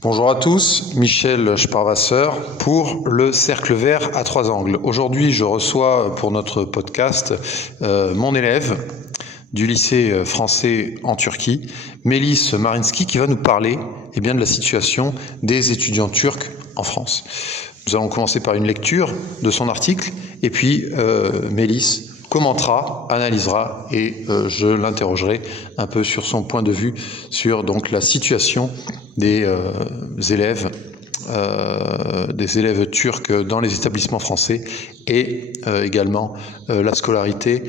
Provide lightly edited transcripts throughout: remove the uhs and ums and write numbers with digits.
Bonjour à tous, Michel Sparwasser pour le Cercle Vert à trois angles. Aujourd'hui, je reçois pour notre podcast mon élève du lycée français en Turquie, Melis Marinski, qui va nous parler de la situation des étudiants turcs en France. Nous allons commencer par une lecture de son article et puis Melis commentera, analysera et je l'interrogerai un peu sur son point de vue sur donc la situation des élèves turcs dans les établissements français et également la scolarité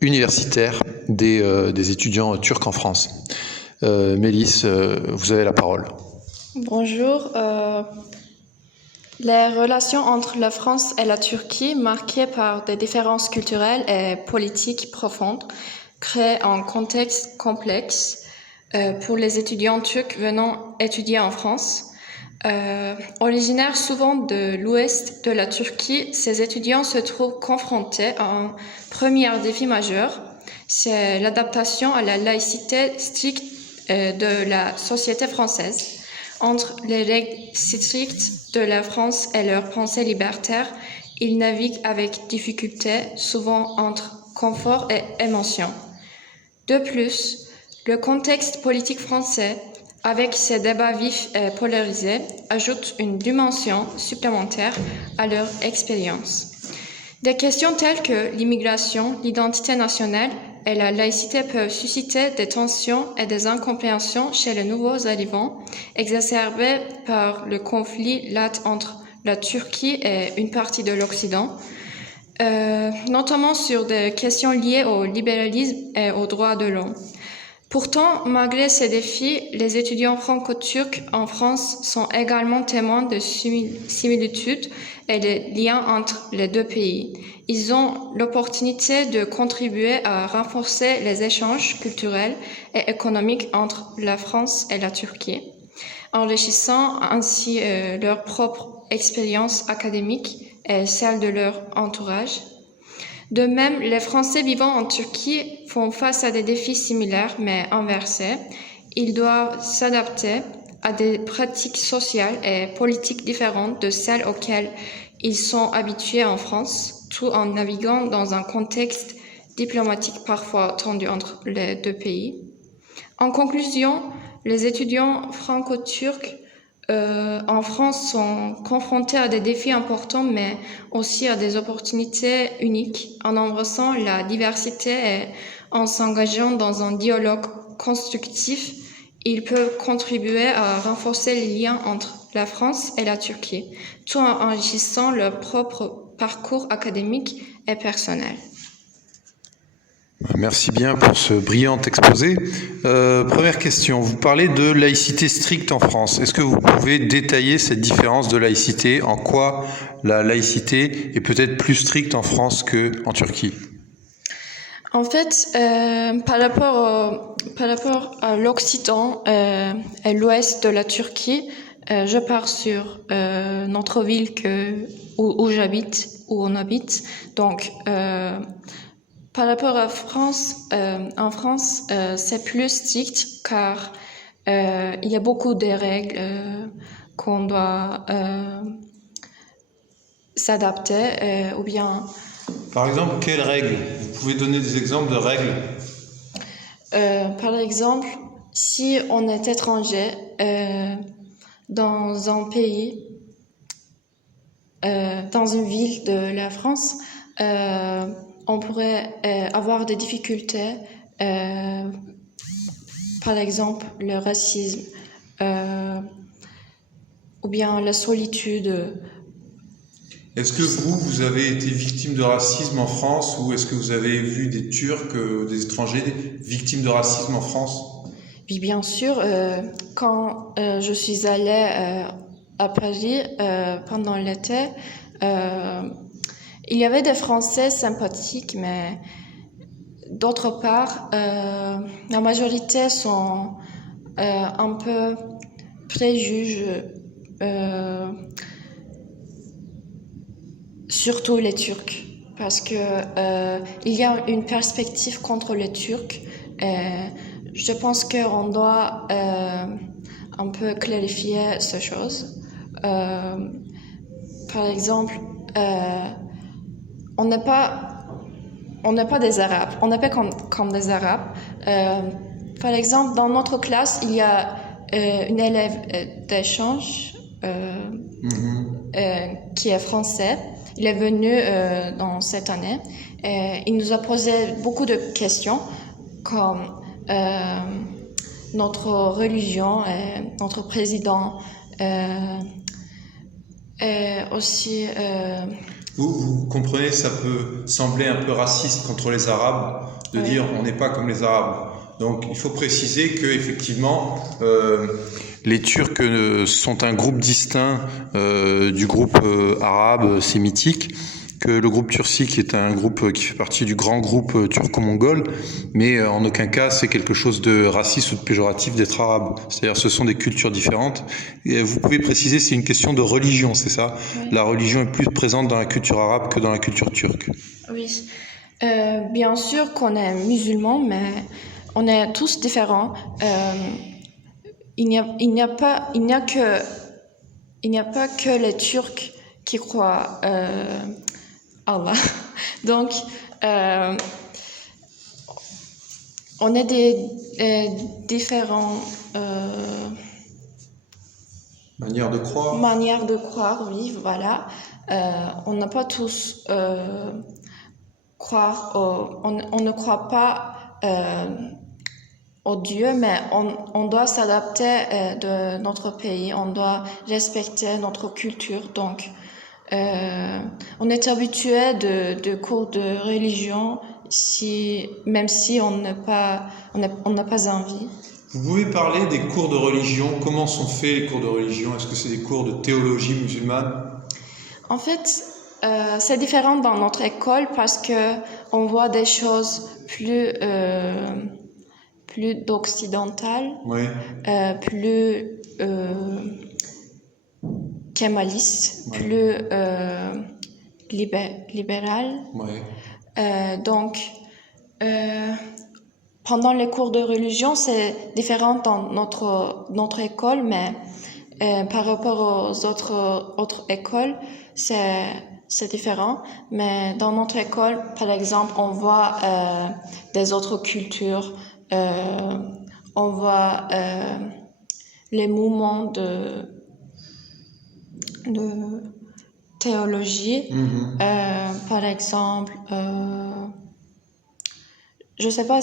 universitaire des étudiants turcs en France. Melis, vous avez la parole. Bonjour. Les relations entre la France et la Turquie, marquées par des différences culturelles et politiques profondes, créent un contexte complexe pour les étudiants turcs venant étudier en France. Originaires souvent de l'ouest de la Turquie, ces étudiants se trouvent confrontés à un premier défi majeur, c'est l'adaptation à la laïcité stricte de la société française. Entre les règles strictes de la France et leurs pensées libertaires, ils naviguent avec difficulté, souvent entre confort et émotion. De plus, le contexte politique français, avec ses débats vifs et polarisés, ajoute une dimension supplémentaire à leur expérience. Des questions telles que l'immigration, l'identité nationale et la laïcité peuvent susciter des tensions et des incompréhensions chez les nouveaux arrivants, exacerbées par le conflit latent entre la Turquie et une partie de l'Occident, notamment sur des questions liées au libéralisme et aux droits de l'homme. Pourtant, malgré ces défis, les étudiants franco-turcs en France sont également témoins de similitudes et des liens entre les deux pays. Ils ont l'opportunité de contribuer à renforcer les échanges culturels et économiques entre la France et la Turquie, enrichissant ainsi leur propre expérience académique et celle de leur entourage. De même, les Français vivant en Turquie font face à des défis similaires mais inversés. Ils doivent s'adapter à des pratiques sociales et politiques différentes de celles auxquelles ils sont habitués en France, tout en naviguant dans un contexte diplomatique parfois tendu entre les deux pays. En conclusion, les étudiants franco-turcs en France sont confrontés à des défis importants, mais aussi à des opportunités uniques en embrassant la diversité et en s'engageant dans un dialogue constructif. Ils peuvent contribuer à renforcer les liens entre la France et la Turquie, tout en enrichissant leur propre parcours académique et personnel. Merci bien pour ce brillant exposé. Première question, vous parlez de laïcité stricte en France. Est-ce que vous pouvez détailler cette différence de laïcité? En quoi la laïcité est peut-être plus stricte en France qu'en Turquie? En fait, par rapport à l'Occident et l'ouest de la Turquie, je pars sur notre ville où j'habite, où on habite. Donc, par rapport à France, en France, c'est plus strict car il y a beaucoup de règles qu'on doit s'adapter ou bien... Par exemple, quelles règles? Vous pouvez donner des exemples de règles? Par exemple, si on est étranger dans un pays, dans une ville de la France, on pourrait avoir des difficultés, par exemple le racisme ou bien la solitude. Est-ce que vous avez été victime de racisme en France ou est-ce que vous avez vu des Turcs, des étrangers victimes de racisme en France? Oui, bien sûr, quand je suis allée à Paris pendant l'été, il y avait des Français sympathiques, mais d'autre part, la majorité sont un peu préjugent, surtout les Turcs, parce que il y a une perspective contre les Turcs. Je pense qu'on doit un peu clarifier ces choses. Par exemple, on n'est pas des Arabes, on n'est pas comme des Arabes. Par exemple, dans notre classe, il y a une élève d'échange qui est français. Il est venu dans cette année. Il nous a posé beaucoup de questions comme notre religion, notre président, et aussi... Vous comprenez, ça peut sembler un peu raciste contre les Arabes de dire on n'est pas comme les Arabes. Donc il faut préciser que effectivement les Turcs sont un groupe distinct du groupe arabe sémitique, que le groupe Turcique est un groupe qui fait partie du grand groupe turco-mongol, mais en aucun cas c'est quelque chose de raciste ou de péjoratif d'être arabe. C'est-à-dire ce sont des cultures différentes. Et vous pouvez préciser, c'est une question de religion, c'est ça? Oui. La religion est plus présente dans la culture arabe que dans la culture turque. Oui. Bien sûr qu'on est musulmans, mais on est tous différents. Il n'y a pas que les Turcs qui croient Allah. Donc, on est des différents Manière de croire. manières de croire, oui, voilà. On n'a pas tous on ne croit pas au Dieu, mais on doit s'adapter de notre pays, on doit respecter notre culture. Donc, on est habitué de cours de religion, même si on n'a pas envie. Vous pouvez parler des cours de religion. Comment sont faits les cours de religion? Est-ce que c'est des cours de théologie musulmane? En fait, c'est différent dans notre école parce que on voit des choses plus occidentales, plus kémalistes, plus libérales. Donc, pendant les cours de religion, c'est différent dans notre école, mais par rapport aux autres écoles, c'est différent. Mais dans notre école, par exemple, on voit des autres cultures, on voit les mouvements de théologie. Par exemple, je sais pas,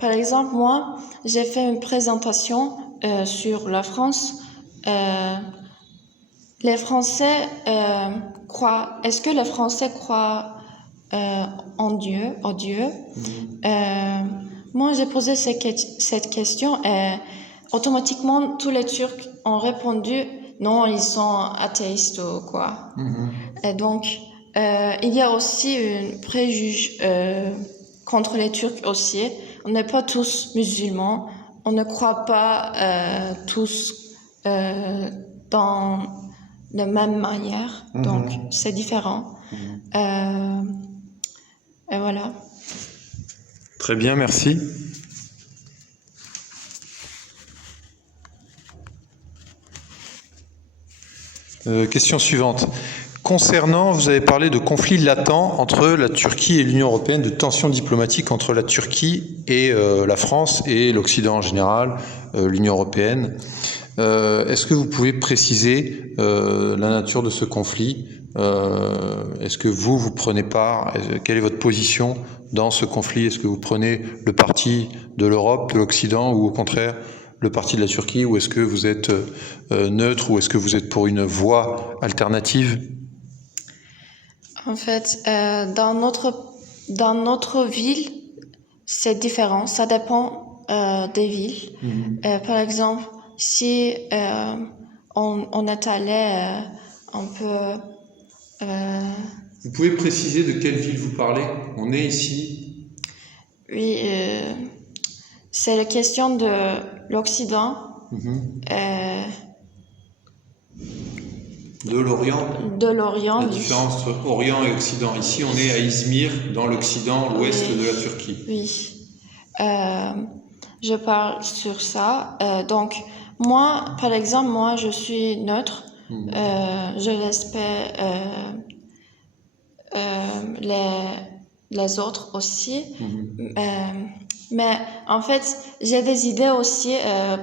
par exemple, moi, j'ai fait une présentation sur la France. Les Français croient. Est-ce que les Français croient au Dieu? Moi, j'ai posé cette question et automatiquement, tous les Turcs ont répondu non, ils sont athéistes ou quoi. Et donc, il y a aussi un préjuge contre les Turcs aussi. On n'est pas tous musulmans. On ne croit pas tous dans la même manière. Donc, c'est différent. Et voilà. Très bien, merci. Question suivante. Concernant, vous avez parlé de conflits latents entre la Turquie et l'Union européenne, de tensions diplomatiques entre la Turquie et la France et l'Occident en général, l'Union européenne. Est-ce que vous pouvez préciser la nature de ce conflit? Est-ce que vous prenez part? Quelle est votre position dans ce conflit? Est-ce que vous prenez le parti de l'Europe, de l'Occident, ou au contraire le parti de la Turquie? Ou est-ce que vous êtes neutre, ou est-ce que vous êtes pour une voie alternative? En fait, dans notre ville, c'est différent. Ça dépend des villes. Par exemple, si on est allé un peu... Vous pouvez préciser de quelle ville vous parlez? On est ici. Oui, c'est la question de l'Occident. De l'Orient. De l'Orient. La différence entre Orient et Occident. Ici, on est à Izmir, dans l'Occident, l'ouest de la Turquie. Oui. Je parle sur ça. Donc, Moi, par exemple, moi, je suis neutre. Mhm. Je respecte les autres aussi. Mhm. Mais en fait, j'ai des idées aussi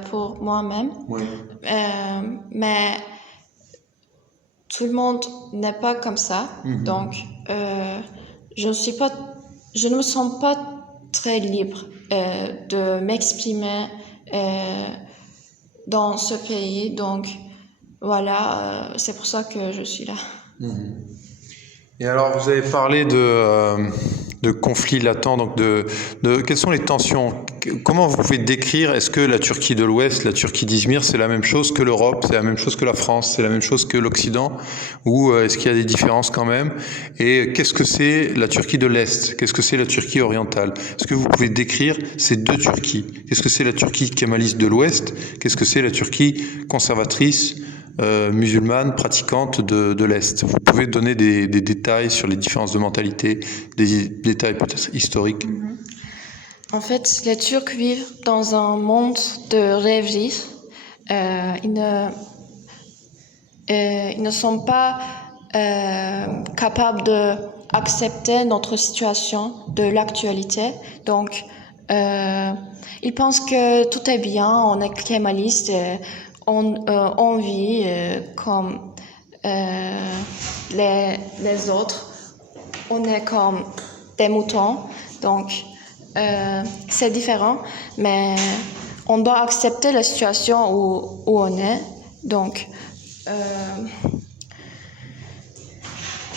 pour moi-même. Oui. Mais tout le monde n'est pas comme ça. Mhm. Donc, je ne me sens pas très libre de m'exprimer dans ce pays. Donc, voilà, c'est pour ça que je suis là. Mhm. Et alors, vous avez parlé de conflits latents, donc quelles sont les tensions? Comment vous pouvez décrire, est-ce que la Turquie de l'Ouest, la Turquie d'Izmir, c'est la même chose que l'Europe, c'est la même chose que la France, c'est la même chose que l'Occident, ou est-ce qu'il y a des différences quand même? Et qu'est-ce que c'est la Turquie de l'Est? Qu'est-ce que c'est la Turquie orientale? Est-ce que vous pouvez décrire ces deux Turquies? Qu'est-ce que c'est la Turquie kémaliste de l'Ouest? Qu'est-ce que c'est la Turquie conservatrice musulmane pratiquante de l'Est? Vous pouvez donner des détails sur les différences de mentalité, des détails peut-être historiques? En fait, les Turcs vivent dans un monde de rêverie. Ils ne sont pas capables d'accepter notre situation de l'actualité. Donc, ils pensent que tout est bien, on est kémaliste, on vit comme les autres. On est comme des moutons. Donc, c'est différent, mais on doit accepter la situation où on est. Donc,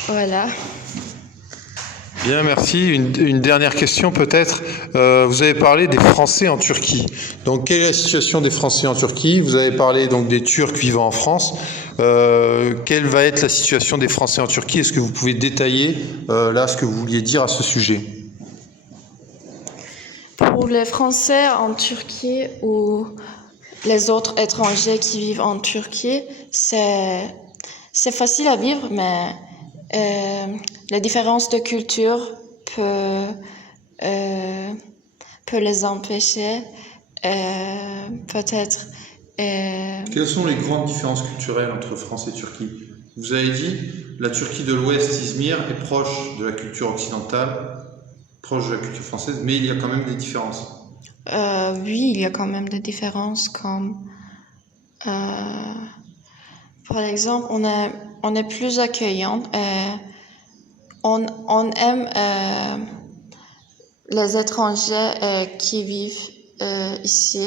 voilà. Bien, merci. Une dernière question peut-être. Vous avez parlé des Français en Turquie. Donc, quelle est la situation des Français en Turquie? Vous avez parlé donc des Turcs vivant en France. Quelle va être la situation des Français en Turquie? Est-ce que vous pouvez détailler là ce que vous vouliez dire à ce sujet? Pour les Français en Turquie ou les autres étrangers qui vivent en Turquie, c'est facile à vivre, mais la différence de culture peut les empêcher. Peut-être. Quelles sont les grandes différences culturelles entre France et Turquie? Vous avez dit, la Turquie de l'Ouest, Izmir, est proche de la culture occidentale, proche de la culture française, mais il y a quand même des différences. Oui, il y a quand même des différences comme par exemple, on est plus accueillant et on aime les étrangers qui vivent ici.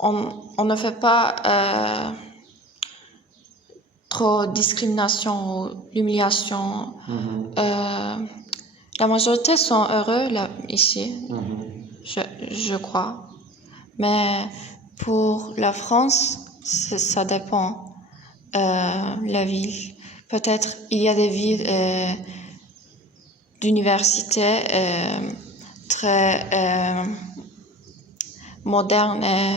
On ne fait pas trop de discrimination ou l'humiliation. La majorité sont heureux là, ici, je crois. Mais pour la France, ça dépend la ville. Peut-être il y a des villes d'université très modernes et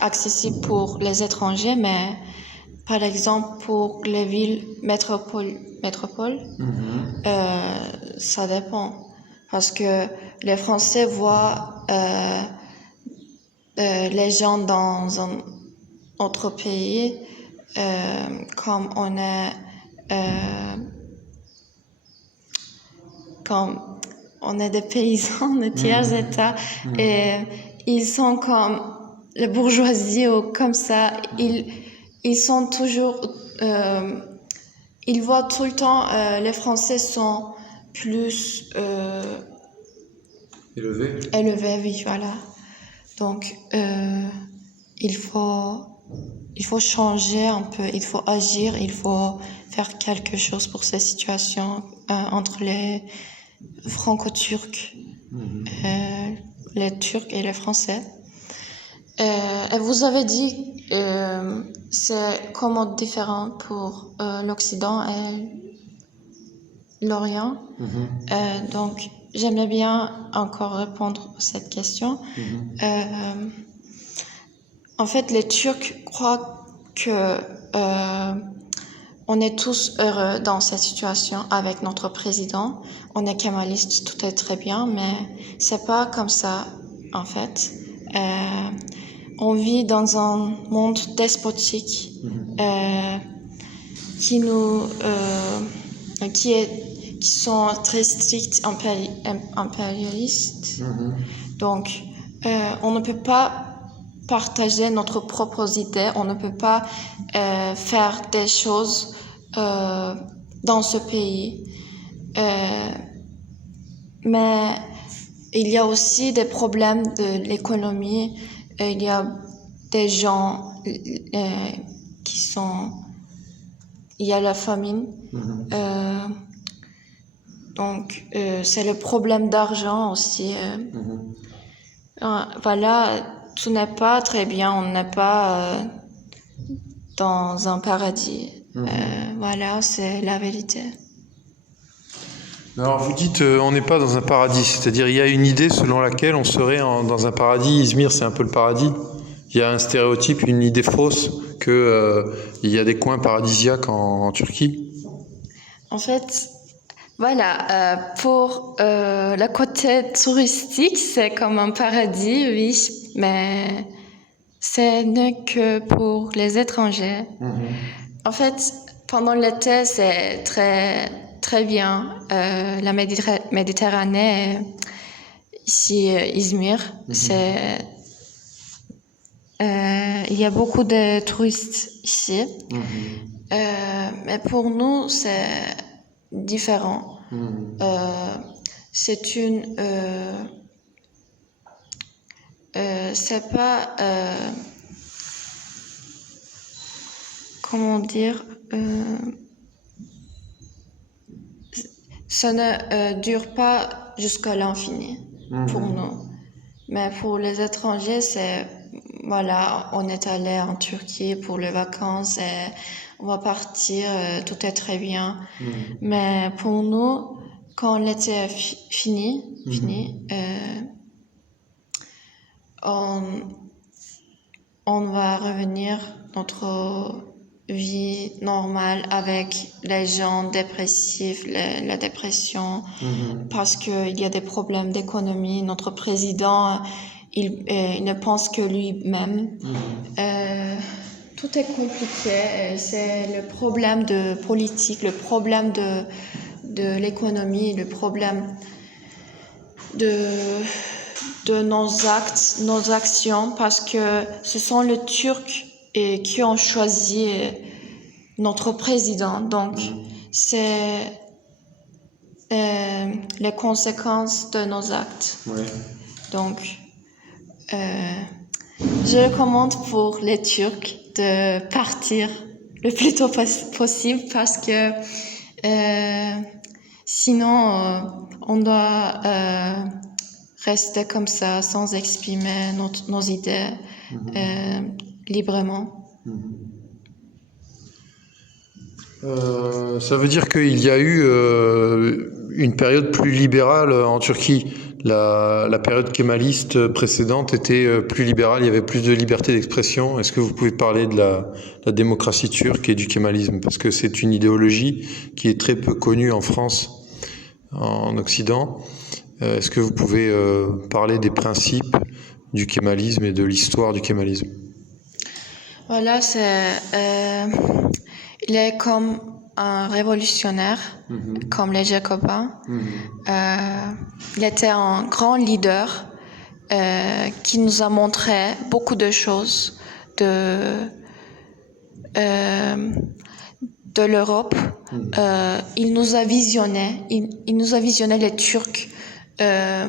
accessibles pour les étrangers, mais par exemple pour les villes métropoles, ça dépend. Parce que les Français voient les gens dans un autre pays comme on est des paysans de tiers états et ils sont comme la bourgeoisie ou comme ça. Ils sont toujours ils voient tout le temps les Français sont plus élevés, oui, voilà. Donc il faut changer un peu, il faut agir, il faut faire quelque chose pour cette situation entre les franco-turcs, les Turcs et les Français. Et vous avez dit c'est comment différent pour l'Occident et l'Orient. Donc j'aimerais bien encore répondre à cette question. En fait, les Turcs croient que on est tous heureux dans cette situation avec notre président. On est kémaliste, tout est très bien, mais c'est pas comme ça en fait. On vit dans un monde despotique qui sont très stricts, impérialistes. Donc, on ne peut pas partager notre propre idée, on ne peut pas faire des choses dans ce pays. Mais il y a aussi des problèmes de l'économie. Il y a des gens qui sont... Il y a la famine. Donc, c'est le problème d'argent aussi. Voilà, tout n'est pas très bien. On n'est pas dans un paradis. Voilà, c'est la vérité. Alors vous dites on n'est pas dans un paradis, c'est-à-dire il y a une idée selon laquelle on serait dans un paradis. Izmir, c'est un peu le paradis. Il y a un stéréotype, une idée fausse que il y a des coins paradisiaques en Turquie. En fait, voilà, pour le côté touristique, c'est comme un paradis, oui, mais ce n'est que pour les étrangers. En fait, pendant l'été, c'est très bien. La Méditerranée, ici, Izmir, il y a beaucoup de touristes ici. Mais pour nous, c'est différent. C'est c'est pas, comment dire, ça ne dure pas jusqu'à l'infini pour nous. Mais pour les étrangers, c'est, voilà, on est allé en Turquie pour les vacances et on va partir, tout est très bien. Mais pour nous, quand l'été est fini, on va revenir notre vie normale avec les gens dépressifs, la dépression, parce qu'il y a des problèmes d'économie. Notre président, il ne pense que lui-même. Tout est compliqué. C'est le problème de politique, le problème de l'économie, le problème de nos actes, nos actions, parce que ce sont les Turcs qui ont choisi notre président. Donc, c'est les conséquences de nos actes. Donc, je recommande pour les Turcs de partir le plus tôt possible parce que sinon, on doit rester comme ça sans exprimer nos idées librement. Ça veut dire qu'il y a eu une période plus libérale en Turquie. La période kémaliste précédente était plus libérale, il y avait plus de liberté d'expression. Est-ce que vous pouvez parler de la démocratie turque et du kémalisme? Parce que c'est une idéologie qui est très peu connue en France, en Occident. Est-ce que vous pouvez parler des principes du kémalisme et de l'histoire du kémalisme? Voilà, il est comme un révolutionnaire, comme les Jacobins. Il était un grand leader qui nous a montré beaucoup de choses de l'Europe. Il nous a visionné, il nous a visionné les Turcs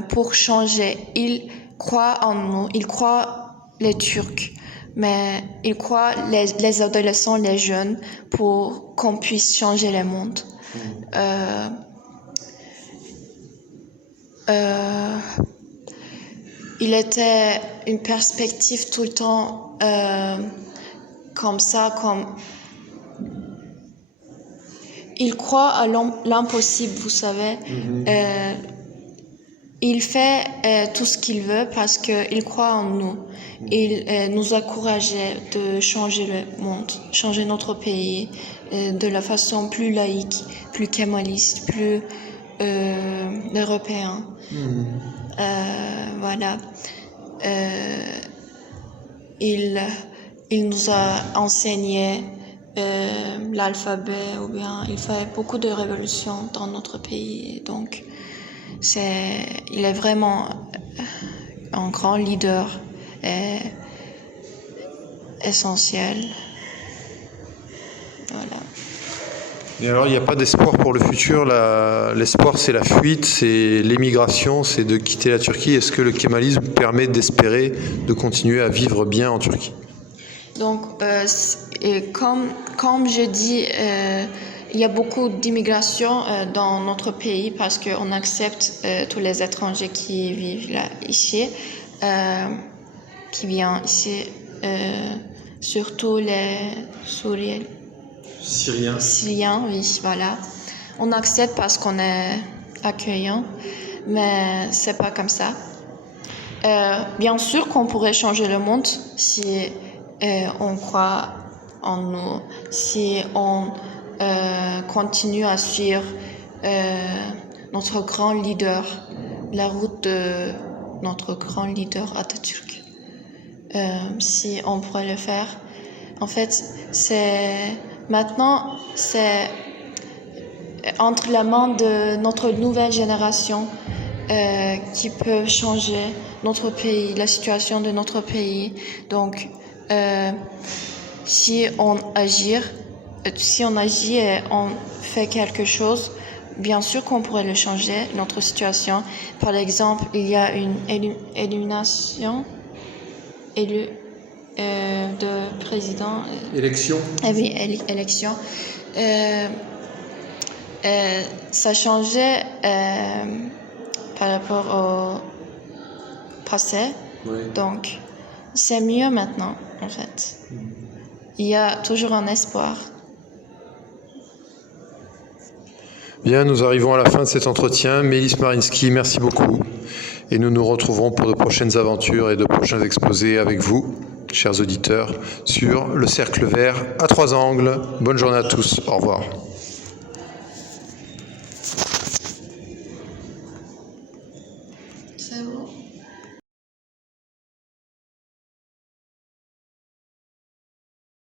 pour changer. Il croit en nous, il croit les Turcs. Mais il croit les adolescents, les jeunes, pour qu'on puisse changer le monde. Il était une perspective tout le temps comme ça, comme... Il croit à l'impossible, vous savez. Il fait tout ce qu'il veut parce qu'il croit en nous. Il nous a encouragés de changer le monde, changer notre pays de la façon plus laïque, plus kémaliste, plus européen. Voilà. il nous a enseigné l'alphabet, ou bien il fait beaucoup de révolutions dans notre pays. Donc, il est vraiment un grand leader essentiel. Voilà. Et alors, il n'y a pas d'espoir pour le futur. L'espoir, c'est la fuite, c'est l'émigration, c'est de quitter la Turquie. Est-ce que le kémalisme permet d'espérer de continuer à vivre bien en Turquie? Donc, comme je dis, il y a beaucoup d'immigration dans notre pays parce qu'on accepte tous les étrangers qui vivent là, ici, qui viennent ici, surtout les Syriens. Syriens, oui, voilà. On accepte parce qu'on est accueillant, mais c'est pas comme ça. Bien sûr qu'on pourrait changer le monde si on croit en nous, si on continue à suivre notre grand leader, la route de notre grand leader Atatürk. Si on pourrait le faire. En fait, maintenant, c'est entre les mains de notre nouvelle génération qui peut changer notre pays, la situation de notre pays. Donc, si on agit et on fait quelque chose, bien sûr qu'on pourrait le changer, notre situation. Par exemple, il y a une élimination de président. Élection. Oui, élection. Ça changeait par rapport au passé. Oui. Donc, c'est mieux maintenant, en fait. Il y a toujours un espoir. Bien, nous arrivons à la fin de cet entretien. Mélis Marinsky, merci beaucoup. Et nous nous retrouverons pour de prochaines aventures et de prochains exposés avec vous, chers auditeurs, sur le Cercle Vert à 3 angles. Bonne journée à tous. Au revoir. C'est bon.